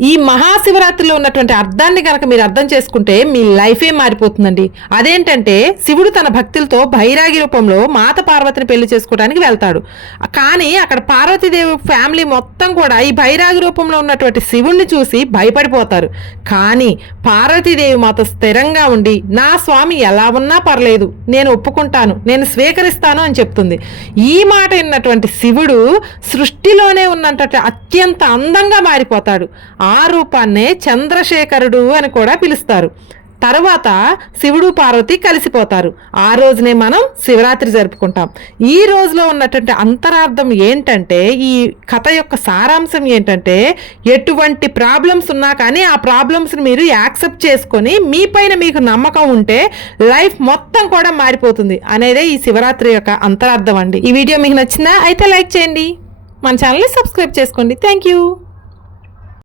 ఈ మహాశివరాత్రిలో ఉన్నటువంటి అర్థాన్ని కనుక మీరు అర్థం చేసుకుంటే మీ లైఫే మారిపోతుందండి. అదేంటంటే శివుడు తన భక్తులతో భైరాగి రూపంలో మాత పార్వతిని పెళ్ళి చేసుకోవడానికి వెళ్తాడు. కానీ అక్కడ పార్వతీదేవి ఫ్యామిలీ మొత్తం కూడా ఈ భైరాగి రూపంలో ఉన్నటువంటి శివుణ్ణి చూసి భయపడిపోతారు. కానీ పార్వతీదేవి మాత స్థిరంగా ఉండి నా స్వామి ఎలా ఉన్నా పర్లేదు నేను ఒప్పుకుంటాను నేను స్వీకరిస్తాను అని చెప్తుంది. ఈ మాట విన్నటువంటి శివుడు సృష్టిలోనే ఉన్నటువంటి అత్యంత అందంగా మారిపోతాడు. ఆ రూపాన్నే చంద్రశేఖరుడు అని కూడా పిలుస్తారు. తర్వాత శివుడు పార్వతి కలిసిపోతారు. ఆ రోజునే మనం శివరాత్రి జరుపుకుంటాం. ఈ రోజులో ఉన్నటువంటి అంతరార్థం ఏంటంటే ఈ కథ యొక్క సారాంశం ఏంటంటే ఎటువంటి ప్రాబ్లమ్స్ ఉన్నా కానీ ఆ ప్రాబ్లమ్స్ని మీరు యాక్సెప్ట్ చేసుకొని మీ పైన మీకు నమ్మకం ఉంటే లైఫ్ మొత్తం కూడా మారిపోతుంది అనేదే ఈ శివరాత్రి యొక్క అంతరార్థం అండి. ఈ వీడియో మీకు నచ్చిందా? అయితే లైక్ చేయండి. మన ఛానల్ని సబ్స్క్రైబ్ చేసుకోండి. Thank you.